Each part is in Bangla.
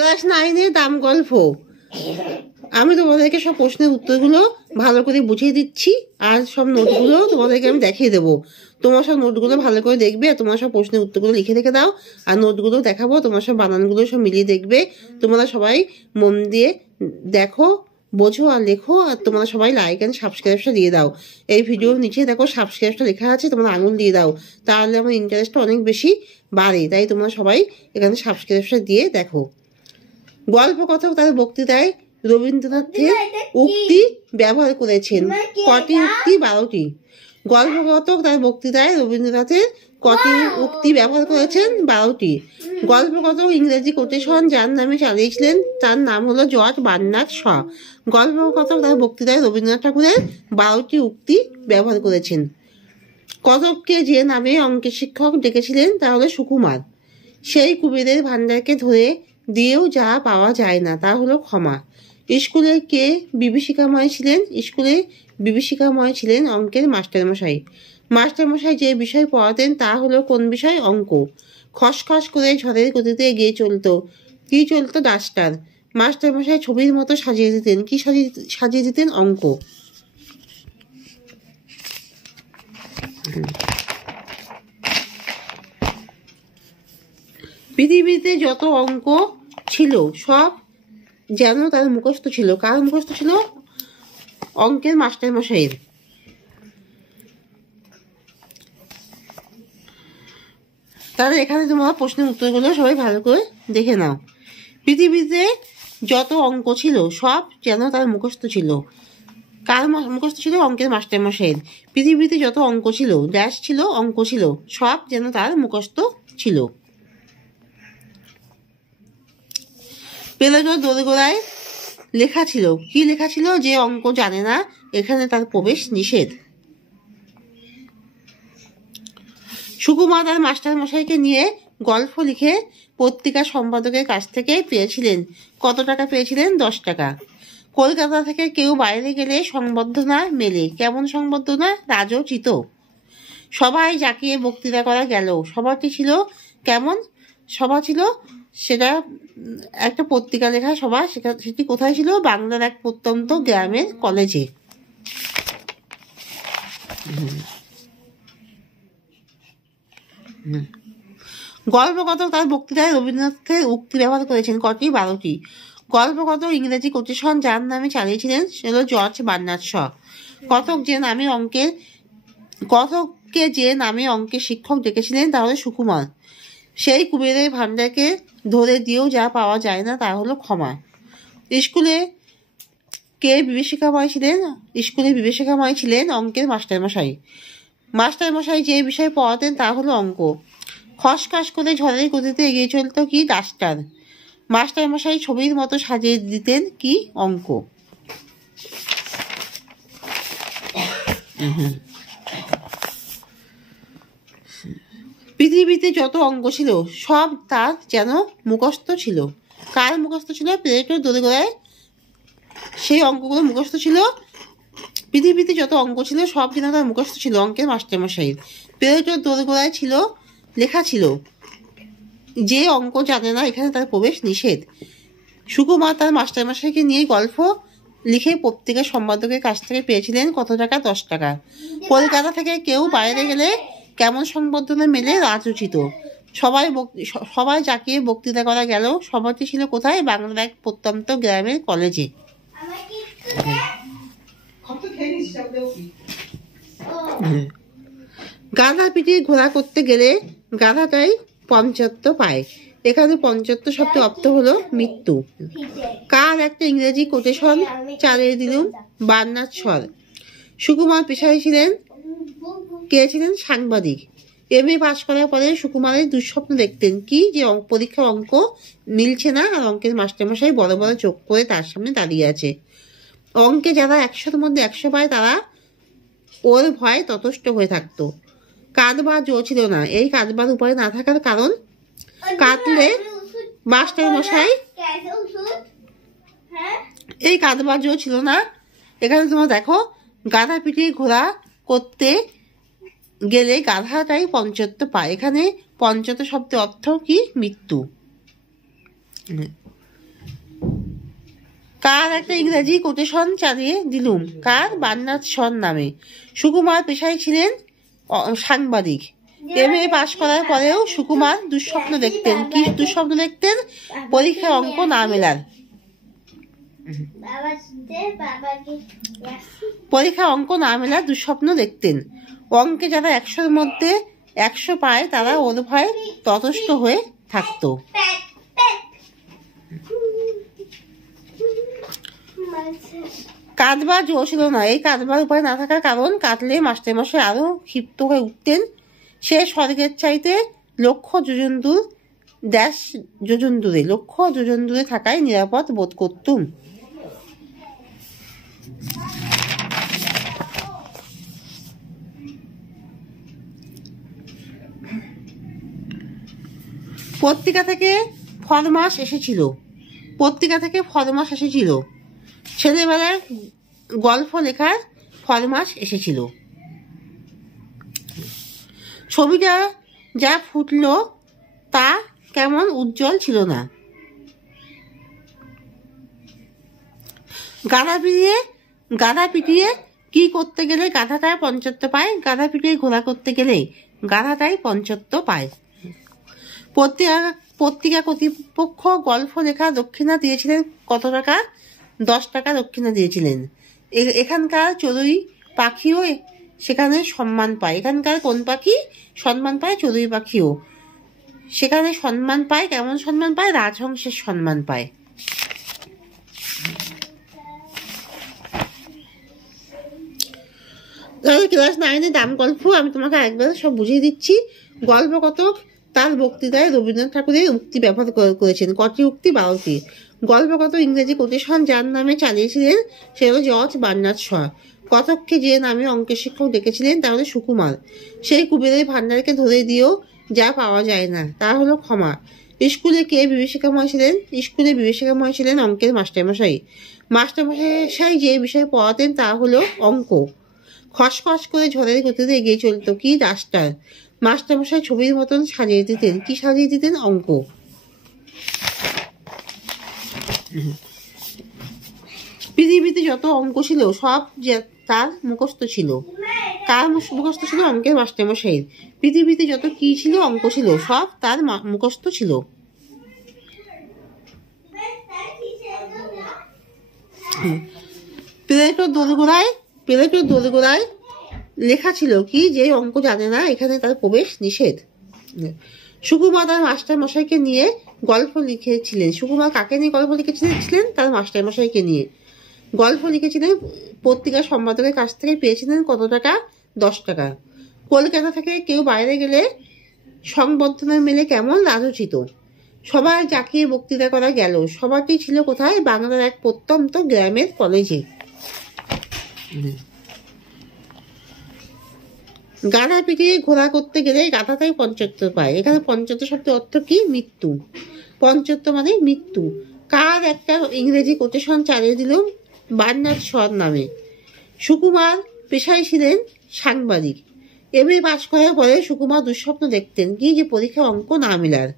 ক্লাস 9-এর দাম গল্প। আমি তোমাদেরকে সব প্রশ্নের উত্তরগুলো ভালো করে বুঝিয়ে দিচ্ছি, আর সব নোটগুলো তোমাদেরকে আমি দেখিয়ে দেবো। তোমার সব নোটগুলো ভালো করে দেখবে, আর তোমার সব প্রশ্নের উত্তরগুলো লিখে রেখে দাও, আর নোটগুলো দেখাবো, তোমার সব বানানগুলো সব মিলিয়ে দেখবে। তোমরা সবাই মন দিয়ে দেখো, বোঝো আর লেখো, আর তোমরা সবাই লাইক অ্যান্ড সাবস্ক্রাইবটা দিয়ে দাও। এই ভিডিওর নিচে দেখো সাবস্ক্রাইবটা লেখা আছে, তোমরা আঙুল দিয়ে দাও, তাহলে আমার ইন্টারেস্টটা অনেক বেশি বাড়ে। তাই তোমরা সবাই এখানে সাবস্ক্রাইবটা দিয়ে দেখো। গল্প কথাও তার বক্তৃতায় রবীন্দ্রনাথের উক্তি ব্যবহার করেছেন কটি উক্তি? 12টি। গল্পকথক তার বক্তৃতায় রবীন্দ্রনাথের কটি উক্তি ব্যবহার করেছেন? 12টি। গল্পকথক ইংরেজি কোটেশন যার নামে চালিয়েছিলেন তার নাম হলো জর্জ বার্নার্ড শ। গল্পকথক তার বক্তৃতায় রবীন্দ্রনাথ ঠাকুরের 12টি উক্তি ব্যবহার করেছেন। কতককে যে নামে অঙ্কের শিক্ষক ডেকেছিলেন তা হলো সুকুমার। সেই কুবেরের ভাণ্ডারকে ধরে দিয়েও যা পাওয়া যায় না তা হলো ক্ষমা। স্কুলে কে বিভীষিকাময় ছিলেন? স্কুলে বিভীষিকাময় ছিলেন অঙ্কের মাস্টারমশাই। মাস্টারমশাই যে বিষয় পড়াতেন তা হলো কোন বিষয়? অঙ্ক। খসখস করে ঝড়ের গতিতে এগিয়ে চলতো। কি চলতো? ডাস্টার। মাস্টারমশাই ছবির মতো সাজিয়ে দিতেন। কি সাজিয়ে দিতেন? অঙ্ক। পৃথিবীতে যত অঙ্ক ছিল সব যেন তার মুখস্থ ছিল। কার মুখস্থ ছিল? অঙ্কের মাস্টারমশাইয়ের। তাহলে এখানে তোমরা প্রশ্নের উত্তরগুলো সবাই ভালো করে দেখে নাও। পৃথিবীতে যত অঙ্ক ছিল সব যেন তার মুখস্থ ছিল। কার মুখস্থ ছিল? অঙ্কের মাস্টারমশাইয়ের। পৃথিবীতে যত অঙ্ক ছিল, ড্যাশ ছিল, অঙ্ক ছিল, সব যেন তার মুখস্থ ছিল। প্লেটোর দোরগোড়ায় লেখা ছিল, কি লেখা ছিল? যে অঙ্ক জানে না এখানে তার প্রবেশ নিষেধ। সুকুমার তার মাস্টারমশাইকে নিয়ে গল্প লিখে পত্রিকা সম্পাদকের কাছ থেকে পেয়েছিলেন কত টাকা পেয়েছিলেন? 10 টাকা। কলকাতা থেকে কেউ বাইরে গেলে সংবর্ধনা মেলে। কেমন সংবর্ধনা? রাজোচিত। সবাই জাকিয়ে বক্তৃতা করা গেল। সভাটি ছিল কেমন? সভা ছিল সেটা একটা পত্রিকা লেখা সভা। সেটি কোথায় ছিল? বাংলার এক প্রত্যন্ত গ্রামের কলেজে। গল্পকথক তার বক্তৃতায় রবীন্দ্রনাথের উক্তি ব্যবহার করেছেন কটি? 12টি। গল্পকথক ইংরেজি কোটেশন যার নামে চালিয়েছিলেন সেটা জর্জ বার্নার্ড শ। কতককে যে নামে অঙ্কের শিক্ষক ডেকেছিলেন তা হলো সুকুমার। সেই কুবেরের ভাণ্ডারকে ধরে দিয়েও যা পাওয়া যায় না তা হলো ক্ষমা। স্কুলে কে বিভীষিকাময় ছিলেন? স্কুলে বিভীষিকাময় ছিলেন অঙ্কের মাস্টারমশাই। মাস্টারমশাই যে বিষয় পড়াতেন তা হলো অঙ্ক। খসখস করে ঝড়ের গতিতে এগিয়ে চলতো কি? ডাস্টার। মাস্টারমশাই ছবির মতো সাজিয়ে দিতেন কি? অঙ্ক। পৃথিবীতে যত অঙ্ক ছিল সব তার যেন মুখস্থ ছিল। কার মুখস্থ ছিল? প্লেটোর দোরগোড়ায় সেই অঙ্কগুলো মুখস্থ ছিল। পৃথিবীতে যত অঙ্ক ছিল সব যেন তার মুখস্থ ছিল অঙ্কের মাস্টারমশাইয়ের। প্লেটোর দোরগোড়ায় ছিল লেখা ছিল, যে অঙ্ক জানে না এখানে তার প্রবেশ নিষেধ। সুকুমার তার মাস্টারমশাইকে নিয়ে গল্প লিখে পত্রিকা সম্পাদকের কাছ থেকে পেয়েছিলেন কত টাকা? 10 টাকা। কলকাতা থেকে কেউ বাইরে গেলে কেমন সংবর্ধনা মেলে? রাজোচিত। সবাই জাকিয়ে বক্তৃতা করা গেল। সভাটি ছিল কোথায়? বাংলার এক প্রত্যন্ত গ্রামের কলেজে। গাধা পিঠে ঘোড়া করতে গেলে গাধাটাই পঞ্চত্ব পায়। এখানে পঞ্চত্ব শব্দ অর্থ হলো মৃত্যু। কার একটা ইংরেজি কোটেশন চালিয়ে দিলুম? বার্নার্ড শর। সুকুমার পেশায় ছিলেন কে ছিলেন? সাংবাদিক। MA পাশ করার পরে সুকুমারের দুঃস্বপ্ন দেখতেন কি? যে পরীক্ষার অঙ্ক মিলছে না, আর অঙ্কের মাস্টারমশাই বড় বড় চোখ করে তার সামনে দাঁড়িয়ে আছে। অঙ্কে যারা 100-র মধ্যে 100 পায় তারা ওর ভয়ে ততষ্ট হয়ে থাকতো। কাঁদবার জো ছিল না। এই কাঁদবার উপায় না থাকার কারণ, কাঁদলে মাস্টারমশাই, এই কাঁদবার জো ছিল না। এখানে তোমরা দেখো, গাধা পিঠে ঘোড়া করতে গেলে গাধাটাই পঞ্চত্ব পায়। এখানে পঞ্চত্ব শব্দের অর্থ কি? মৃত্যু। কার একটা ইংরেজি কোটেশন চালিয়ে দিলুম, কার? বার্নার্ড শর নামে। সুকুমার পেশায় ছিলেন সাংবাদিক। এমএ পাশ করার পরেও সুকুমার দুঃস্বপ্ন দেখতেন। কি দুঃস্বপ্ন দেখতেন? পরীক্ষায় অঙ্ক না মেলার। পরীক্ষায় অঙ্ক না মেলার দুঃস্বপ্ন দেখতেন। অঙ্কে যারা 100-র মধ্যে 100 পায় তারা ওর ভয়ে ততষ্ট হয়ে থাকতো। কাঁদবার জো ছিল না। এই কাঁদবার উপায় না থাকার কারণ, কাঁদলে মাস্টারমশাই আরো ক্ষিপ্ত হয়ে উঠতেন। সে স্বর্গের চাইতে লক্ষ যোজন দূর, লক্ষ যোজন দূরে থাকায় নিরাপদ বোধ করতুম। পত্রিকা থেকে ফরমাস এসেছিল। ছেলেবেলার গল্প লেখার ফরমাস এসেছিল। ছবিটা যা ফুটলো তা কেমন উজ্জ্বল ছিল না। গাধা পিটিয়ে কি করতে গেলে গাধাটায় পঞ্চত্ব পায়, গাধা পিটিয়ে ঘোড়া করতে গেলে গাধাটাই পঞ্চত্ব পায়। পত্রিকা কর্তৃপক্ষ গল্প লেখা দক্ষিণা দিয়েছিলেন কত টাকা? 10 টাকা দক্ষিণা দিয়েছিলেন। এখানকার চড়ুই পাখিও সেখানে সম্মান পায়। এখানকার কোন পাখি সম্মান পায়? চড়ুই পাখিও সেখানে সম্মান পায়। কেমন সম্মান পায়? রাজহংসের সম্মান পায়। ক্লাস 9-এর দাম গল্প আমি তোমাকে একবার সব বুঝিয়ে দিচ্ছি। গল্পকথক তার বক্তৃতায় রবীন্দ্রনাথ ঠাকুরের উক্তি ব্যবহার করেছেন। কটি উক্তি? 12টি। গল্পকথক ইংরেজি কোটেশন যার নামে চালিয়েছিলেন সে হল জর্জ বার্নার্ড শ। কথককে যে নামে অঙ্কের শিক্ষক ডেকেছিলেন তা হলো সুকুমার। সেই কুবেরের ভান্ডারকে ধরে দিয়েও যা পাওয়া যায় না তা হলো ক্ষমা। স্কুলে কে বিভীষিকাময় ছিলেন? স্কুলে বিভীষিকাময় ছিলেন অঙ্কের মাস্টারমশাই। মাস্টারমশাই যে বিষয় পড়াতেন তা হলো অঙ্ক। খসখস করে ঝড়ের গতিতে এগিয়ে চলত কি? ডাস্টার। মাস্টারমশাই ছবির মতন সাজিয়ে দিতেন। কি সাজিয়ে দিতেন? অঙ্ক। পৃথিবীতে যত অঙ্ক ছিল সব তার মুখস্থ ছিল। কার মুখস্থ ছিল? অঙ্কের মাস্টারমশাইয়ের। পৃথিবীতে যত কি ছিল অঙ্ক ছিল সব তার মুখস্থ ছিল। প্লেটোর দোরগোড়ায় লেখা ছিল কি? যে অঙ্ক জানে না এখানে তার প্রবেশ নিষেধ। সুকুমার তার মাস্টারমশাইকে নিয়ে গল্প লিখেছিলেন। সুকুমার কাকে নিয়ে গল্প লিখেছিলেন? তার মাস্টারমশাইকে নিয়ে গল্প লিখেছিলেন। পত্রিকা সম্পাদকের কাছ থেকে পেয়েছিলেন কত টাকা? 10 টাকা। কলকাতা থেকে কেউ বাইরে গেলে সংবর্ধনা মেলে কেমন? রাজোচিত। সবাই জাকিয়ে বক্তৃতা করা গেল। সবাটি ছিল কোথায়? বাংলার এক প্রত্যন্ত গ্রামের কলেজে। গাধা পিটিয়ে ঘোড়া করতে গেলে গাধাটাই পঞ্চত্ব পায়। এখানে পঞ্চত্ব শব্দের অর্থ কি? মৃত্যু। পঞ্চত্ব মানে মৃত্যু। কার একটা ইংরেজি কোটেশন চালিয়ে দিল বার্নার্ড শর নামে। সুকুমার পেশায় ছিলেন সাংবাদিক। এমএ পাশ করার পরে সুকুমার দুঃস্বপ্ন দেখতেন কি? যে পরীক্ষায় অঙ্ক না মেলার।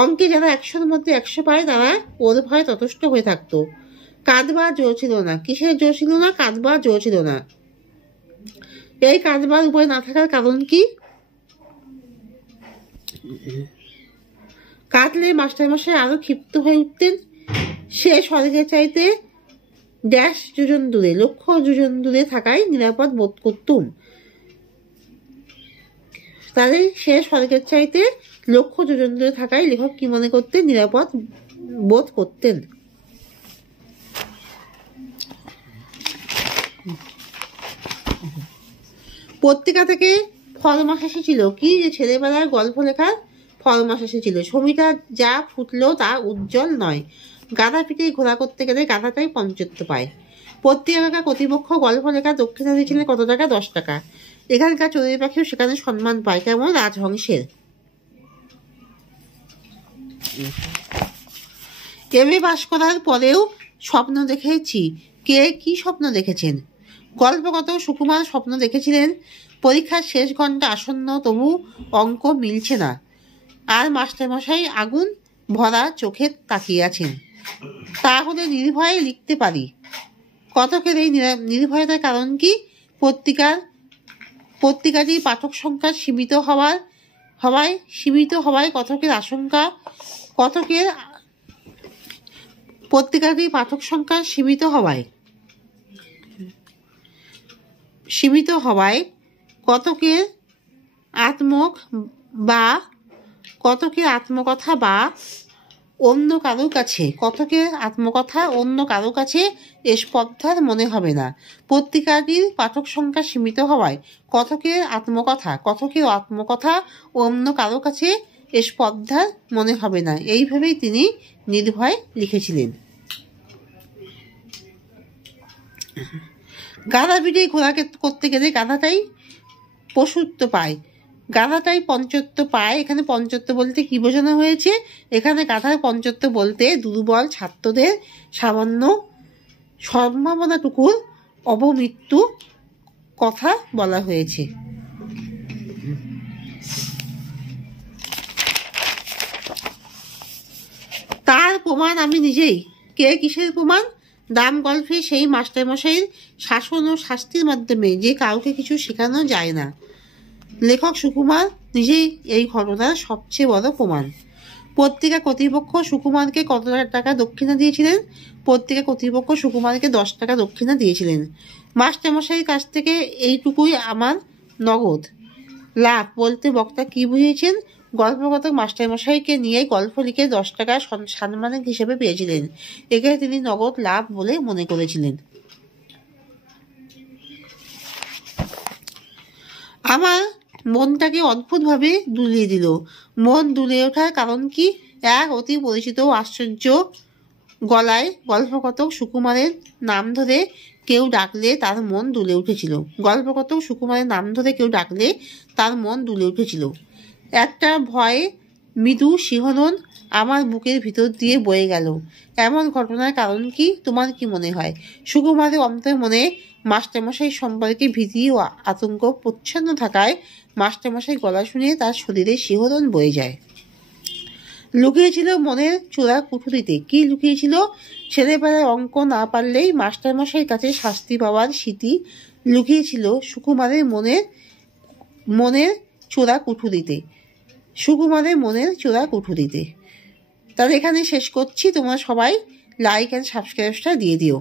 অঙ্কে যারা 100-র মধ্যে 100 পায় তারা ওর ভয়ে ততষ্ট হয়ে থাকতো। কাঁদবার জোর ছিল না। কিসের জোর ছিল না? কাঁদবার জোর ছিল না। এই কাঁদবার উপায় না থাকার কারণ কি? কাঁদলে মাস্টারমশাই আরো ক্ষিপ্ত হয়ে উঠতেন। সে স্বর্গের চাইতে যোজন দূরে, লক্ষ যোজন দূরে থাকায় নিরাপদ বোধ করতুম। তাহলে সে স্বর্গের চাইতে লক্ষ যোজন দূরে থাকায় লেখক কি মনে করতেন? নিরাপদ বোধ করতেন। পত্রিকা থেকে ফরমাস এসেছিল কি? যে ছেলেবেলার গল্প লেখার ফরমাস এসেছিল। ছবিটা যা ফুটলো তা উজ্জ্বল নয়। গাধা পিটিয়ে ঘোড়া করতে গেলে গাধাটাই পঞ্চত্ব পায়। পত্রিকা কর্তৃপক্ষ গল্প লেখা দক্ষিণা দিয়েছিলেন কত টাকা? 10 টাকা। এখানকার চড়ুই পাখিও সেখানে সম্মান পায়। কেমন? রাজহংসের। এমএ পাশ করার পরেও স্বপ্ন দেখেছি। কে কি স্বপ্ন দেখেছেন? গল্পগত সুকুমার স্বপ্ন দেখেছিলেন পরীক্ষার শেষ ঘন্টা আসন্ন, তবু অঙ্ক মিলছে না, আর মাস্টারমশাই আগুন ভরা চোখে তাকিয়ে আছেন। তাহলে নির্ভয়ে লিখতে পারি। কতকের এই নির্ভয়তার কারণ কি? পত্রিকাটির পাঠক সংখ্যা সীমিত হওয়ায় কতকের আশঙ্কা, পত্রিকাটির পাঠক সংখ্যা সীমিত হওয়ায় কতকের আত্মকথা বা অন্য কারো কাছে স্পর্ধার মনে হবে না। পত্রিকাটির পাঠক সংখ্যা সীমিত হওয়ায় কতকের আত্মকথা অন্য কারো কাছে স্পর্ধার মনে হবে না। এইভাবেই তিনি নির্ভয় লিখেছিলেন। গাধা বিড়ে ঘোড়া করতে গেলে গাধাটাই পশুত্ব পায়, গাধাটাই পঞ্চত্ব পায়। এখানে পঞ্চত্ব বলতে কি বোঝানো হয়েছে? এখানে গাধার পঞ্চত্ব বলতে দুর্বল ছাত্রদের সামান্য সম্ভাবনাটুকুর অবমৃত্যু কথা বলা হয়েছে। তার প্রমাণ আমি নিজেই। কিসের প্রমাণ? দাম গল্পে সেই মাস্টারমশাইয়ের শাসন ও শাস্তির মাধ্যমে যে কাউকে কিছু শেখানো যায় না। লেখক সুকুমার নিজেই এই ঘটনার সবচেয়ে বড় প্রমাণ। পত্রিকা কর্তৃপক্ষ সুকুমারকে কত টাকা দক্ষিণা দিয়েছিলেন? পত্রিকা কর্তৃপক্ষ সুকুমারকে 10 টাকা দক্ষিণা দিয়েছিলেন। মাস্টারমশাইয়ের কাছ থেকে এইটুকুই আমার নগদ লাভ বলতে বক্তা কি বুঝিয়েছেন? গল্পকথক মাস্টারমশাইকে নিয়ে গল্প লিখে 10 টাকা সম্মানিক হিসেবে পেয়েছিলেন। একে তিনি নগদ লাভ বলে মনে করেছিলেন। আমার মনটাকে অদ্ভুতভাবে দুলিয়ে দিল। মন দুলে ওঠার কারণ কি? এক অতি পরিচিত ও আশ্চর্য গলায় গল্পকথক সুকুমারের নাম ধরে কেউ ডাকলে তার মন দুলে উঠেছিল। গল্পকথক সুকুমারের নাম ধরে কেউ ডাকলে তার মন দুলে উঠেছিল। একটা ভয়ে মৃদু শিহরণ আমার বুকের ভিতর দিয়ে বয়ে গেল। এমন ঘটনার কারণ কি? তোমার কি মনে হয়? সুকুমারের অন্তর মনে মাস্টারমশাই সম্পর্কে ভীতি ও আতঙ্ক প্রচ্ছন্ন থাকায় মাস্টারমশাই গলা শুনে তার শরীরে শিহরণ বয়ে যায়। লুকিয়েছিল মনের চোরা কুঠুরিতে। কি লুকিয়েছিল? ছেলেবেলায় অঙ্ক না পারলেই মাস্টারমশাইয়ের কাছে শাস্তি পাওয়ার স্মৃতি লুকিয়েছিল সুকুমারের মনের চোরা কুঠুরিতে। তাহলে এখানে শেষ করছি। তোমরা সবাই লাইক অ্যান্ড সাবস্ক্রাইবটা দিয়ে দিও।